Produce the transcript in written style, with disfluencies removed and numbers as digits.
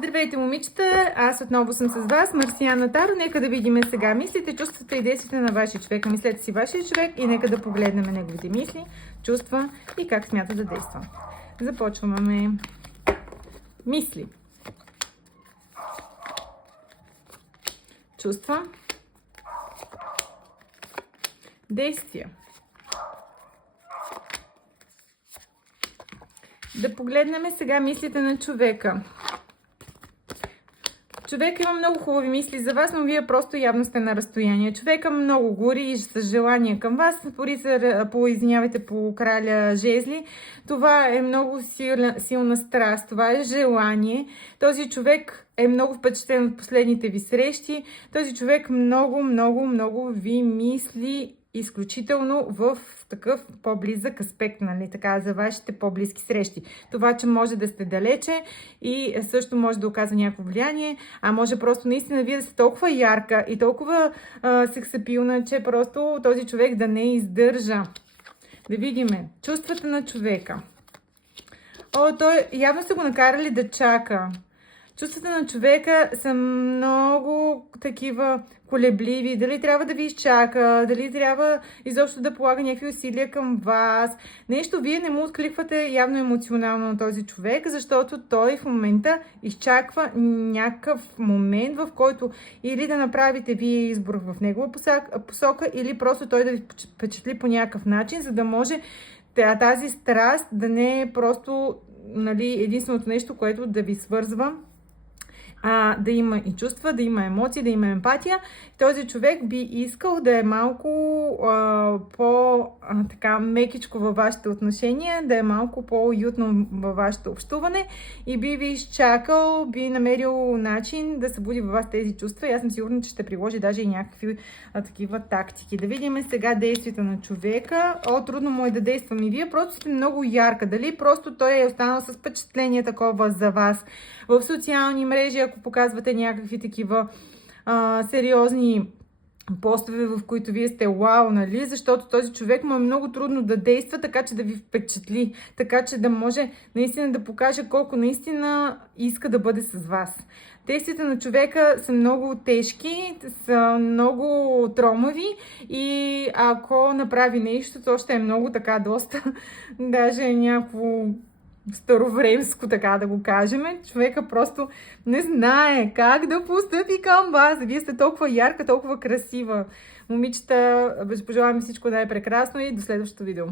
Здравейте, момичета! Аз отново съм с вас, Марсиана Таро. Нека да видим сега мислите, чувствата и действията на вашия човек. Мислете си вашия човек и нека да погледнем неговите мисли, чувства и как смята да действа. Започваме. Мисли. Чувства. Действия. Да погледнем сега мислите на човека. Човек има много хубави мисли за вас, но вие просто явно сте на разстояние. Човека много гори и с желание към вас. По краля жезли. Това е много силна страст. Това е желание. Този човек е много впечатлен от последните ви срещи. Този човек много ви мисли изключително в такъв по-близък аспект, нали, така, за вашите по-близки срещи. Това, че може да сте далече и също може да оказва някакво влияние, а може просто наистина вие да сте толкова ярка и толкова сексапилна, че просто този човек да не издържа. Да видиме чувствата на човека. Той явно сте го накарали да чака. Чувствата на човека са много такива колебливи. Дали трябва да ви изчака, дали трябва изобщо да полага някакви усилия към вас. Нещо вие не му откликвате явно емоционално на този човек, защото той в момента изчаква някакъв момент, в който или да направите вие избор в негова посока, или просто той да ви впечатли по някакъв начин, за да може тази страст да не е просто, нали, единственото нещо, което да ви свързва. Да има и чувства, да има емоции, да има емпатия. Този човек би искал да е малко по-мекичко във вашите отношения, да е малко по-уютно във вашето общуване и би ви изчакал, би намерил начин да събуди във вас тези чувства и аз съм сигурна, че ще приложи даже и някакви такива тактики. Да видим сега действията на човека. Трудно му е да действам и вие просто сте много ярка. Дали просто той е останал с впечатление такова за вас в социални мрежи, ако показвате някакви такива сериозни постове, в които вие сте вау, нали? Защото този човек му е много трудно да действа, така че да ви впечатли, така че да може наистина да покаже колко наистина иска да бъде с вас. Действията на човека са много тежки, са много тромави и ако направи нещо, то ще е много така доста, даже някакво старовремско, така да го кажем. Човека просто не знае как да постъпи към вас. Вие сте толкова ярка, толкова красива. Момичета, пожелавам всичко да е прекрасно и до следващото видео.